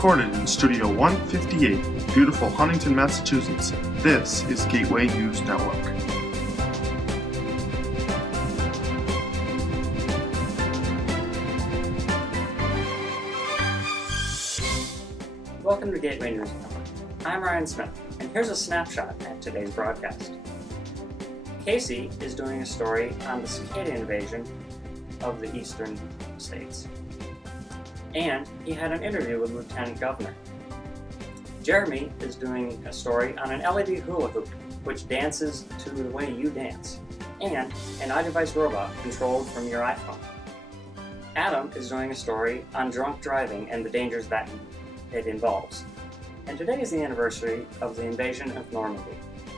Recorded in Studio 158, beautiful Huntington, Massachusetts. This is Gateway News Network. Welcome to Gateway News Network. I'm Ryan Smith, and here's a snapshot at today's broadcast. Casey is doing a story on the cicada invasion of the eastern states. And he had an interview with Lieutenant Governor. Jeremy is doing a story on an LED hula hoop, which dances to the way you dance, and an iDevice robot controlled from your iPhone. Adam is doing a story on drunk driving and the dangers that it involves. And today is the anniversary of the invasion of Normandy.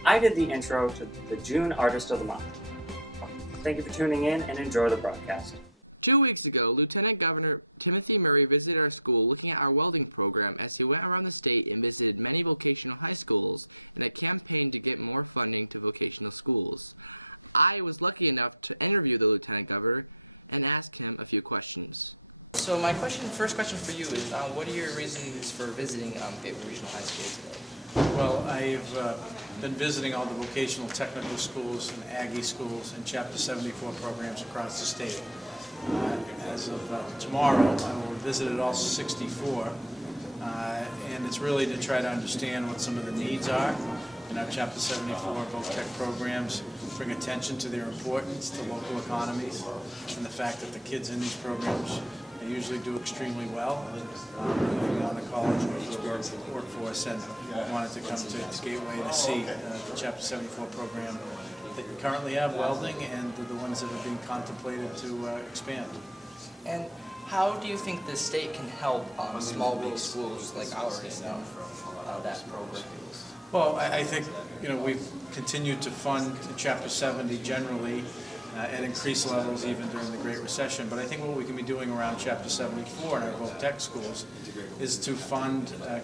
I did the intro to the June Artist of the Month. Thank you for tuning in and enjoy the broadcast. 2 weeks ago, Lieutenant Governor Timothy Murray visited our school looking at our welding program as he went around the state and visited many vocational high schools in a campaign to get more funding to vocational schools. I was lucky enough to interview the Lieutenant Governor and ask him a few questions. So my first question for you is, what are your reasons for visiting Gateway Regional High School today? Well, I've been visiting all the vocational technical schools and Aggie schools and Chapter 74 programs across the state. As of tomorrow, I will have visited all 64, and it's really to try to understand what some of the needs are in our Chapter 74 Voc Tech programs, bring attention to their importance to local economies, and the fact that the kids in these programs usually do extremely well on the college workforce, and wanted to come to Gateway to see the Chapter 74 program that you currently have welding and the ones that are being contemplated to expand. And how do you think the state can help small big schools like ours out that program? Well, I think we've continued to fund Chapter 70 generally at increased levels even during the Great Recession. But I think what we can be doing around Chapter 74 in our Voc Tech schools is to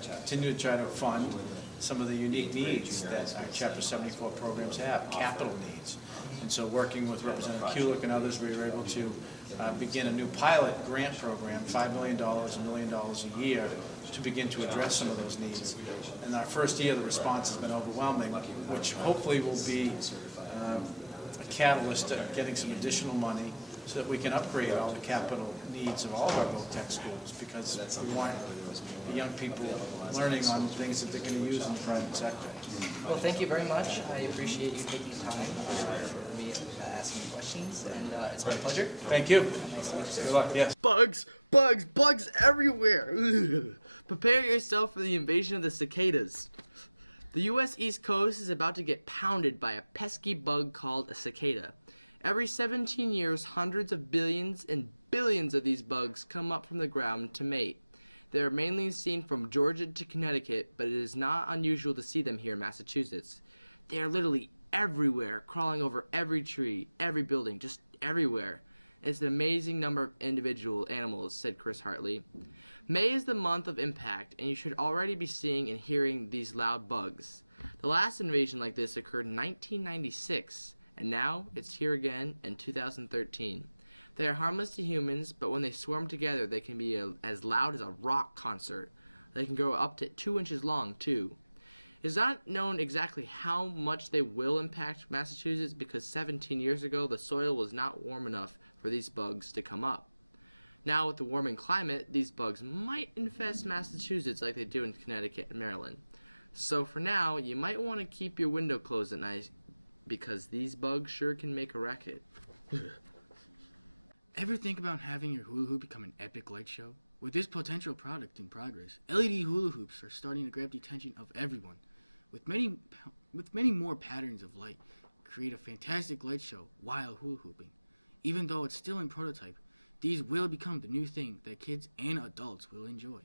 continue to try to fund some of the unique needs that our Chapter 74 programs have, capital needs. And so working with Representative Kulik and others, we were able to begin a new pilot grant program, $5 million, $1 million a year, to begin to address some of those needs. In our first year, the response has been overwhelming, which hopefully will be a catalyst to getting some additional money so that we can upgrade all the capital needs of all of our Voc Tech schools, because we want the young people learning on things that they're going to use in the private sector. Well, thank you very much. I appreciate you taking time for me asking questions, and it's been a pleasure. Thank you. Nice to meet you. Good luck. Yes. Bugs everywhere. Prepare yourself for the invasion of the cicadas. The U.S. East Coast is about to get pounded by a pesky bug called a cicada. Every 17 years, hundreds of billions and billions of these bugs come up from the ground to mate. They are mainly seen from Georgia to Connecticut, but it is not unusual to see them here in Massachusetts. They are literally everywhere, crawling over every tree, every building, just everywhere. It's an amazing number of individual animals, said Chris Hartley. May is the month of impact, and you should already be seeing and hearing these loud bugs. The last invasion like this occurred in 1996, and now it's here again in 2013. They are harmless to humans, but when they swarm together, they can be as loud as a rock concert. They can grow up to 2 inches long, too. It is not known exactly how much they will impact Massachusetts because 17 years ago, the soil was not warm enough for these bugs to come up. Now, with the warming climate, these bugs might infest Massachusetts like they do in Connecticut and Maryland. So for now, you might want to keep your window closed at night because these bugs sure can make a racket. Ever think about having your hula hoop become an epic light show? With this potential product in progress, LED hula hoops are starting to grab the attention of everyone. With many more patterns of light, create a fantastic light show while hula hooping. Even though it's still in prototype, these will become the new thing that kids and adults will enjoy.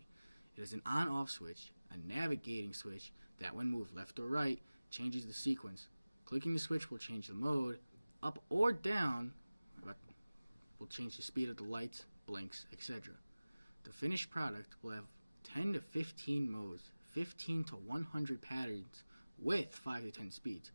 It is an on-off switch, a navigating switch that when moved left or right, changes the sequence. Clicking the switch will change the mode, up or down, will change the speed of the lights, blinks, etc. The finished product will have 10 to 15 modes, 15 to 100 patterns with 5 to 10 speeds.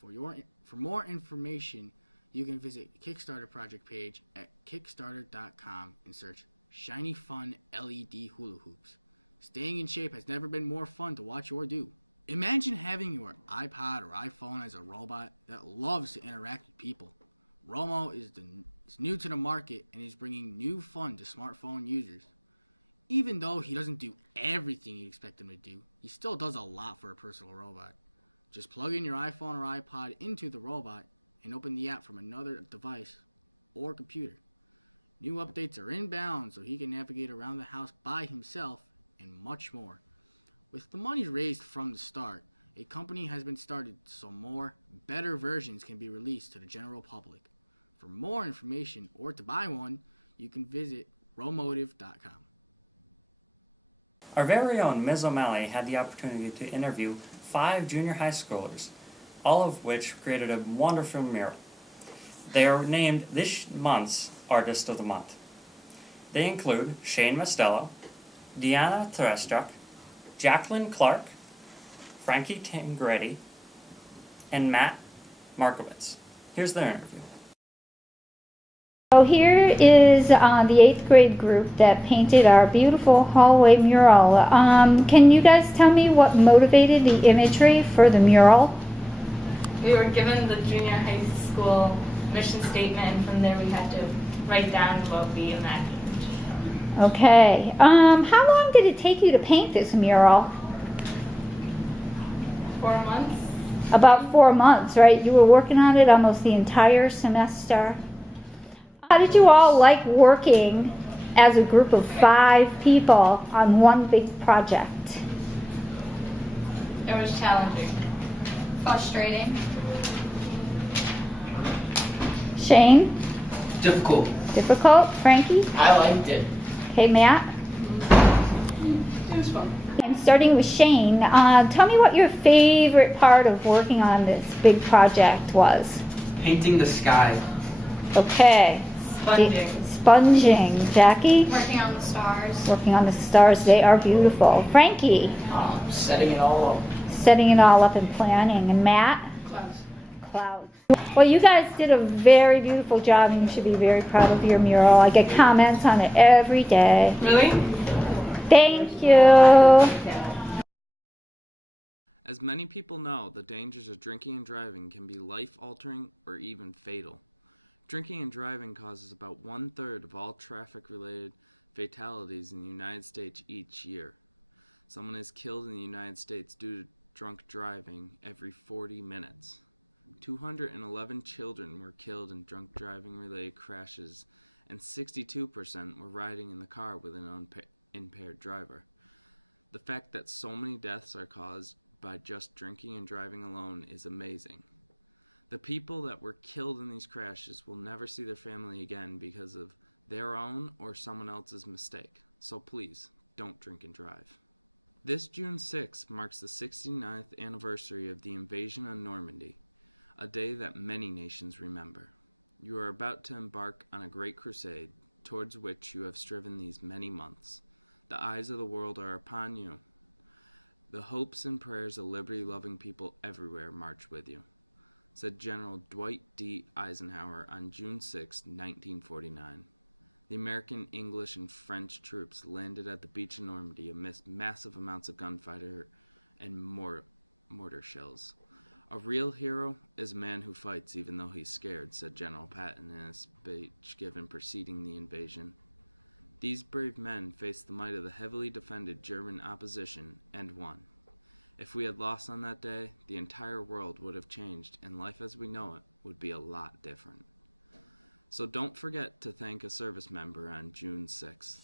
For more information, you can visit Kickstarter project page at kickstarter.com and search Shiny Fun LED Hula Hoops. Staying in shape has never been more fun to watch or do. Imagine having your iPod or iPhone as a robot that loves to interact with people. Romo is new to the market and is bringing new fun to smartphone users. Even though he doesn't do everything you'd expect him to do, he still does a lot for a personal robot. Just plug in your iPhone or iPod into the robot and open the app from another device or computer. New updates are inbound so he can navigate around the house by himself and much more. With the money raised from the start, a company has been started so more, better versions can be released to the general public. For more information or to buy one, you can visit romotive.com. Our very own Ms. O'Malley had the opportunity to interview 5 junior high schoolers, all of which created a wonderful mural. They are named this month's Artist of the Month. They include Shane Mostello, Deanna Threstruck, Jacqueline Clark, Frankie Tangretti, and Matt Markowitz. Here's their interview. So here is the 8th grade group that painted our beautiful hallway mural. Can you guys tell me what motivated the imagery for the mural? We were given the junior high school mission statement, and from there we had to write down what we imagined. Okay. How long did it take you to paint this mural? 4 months. About 4 months, right? You were working on it almost the entire semester. How did you all like working as a group of 5 people on one big project? It was challenging. Frustrating. Shane? Difficult. Difficult? Frankie? I liked it. Okay, Matt? It was fun. I'm starting with Shane. Tell me what your favorite part of working on this big project was. Painting the sky. Okay. Sponging. Sponging. Jackie? Working on the stars. Working on the stars. They are beautiful. Frankie? Setting it all up. Setting it all up and planning. And Matt? Clouds. Well, you guys did a very beautiful job, and you should be very proud of your mural. I get comments on it every day. Really? Thank you. As many people know, the dangers of drinking and driving can be life-altering or even fatal. Drinking and driving causes about 1/3 of all traffic-related fatalities in the United States each year. Someone is killed in the United States due to drunk driving every 40 minutes. 211 children were killed in drunk driving-related crashes, and 62% were riding in the car with an impaired driver. The fact that so many deaths are caused by just drinking and driving alone is amazing. The people that were killed in these crashes will never see their family again because of their own or someone else's mistake. So please, don't drink and drive. This June 6th marks the 69th anniversary of the invasion of Normandy, a day that many nations remember. You are about to embark on a great crusade towards which you have striven these many months. The eyes of the world are upon you. The hopes and prayers of liberty-loving people everywhere march with you, said General Dwight D. Eisenhower on June 6, 1949. The American, English, and French troops landed at the beach of Normandy amidst massive amounts of gunfighter and mortar shells. A real hero is a man who fights even though he's scared, said General Patton in a speech given preceding the invasion. These brave men faced the might of the heavily defended German opposition and won. If we had lost on that day, the entire world would have changed, and life as we know it would be a lot different. So don't forget to thank a service member on June 6th.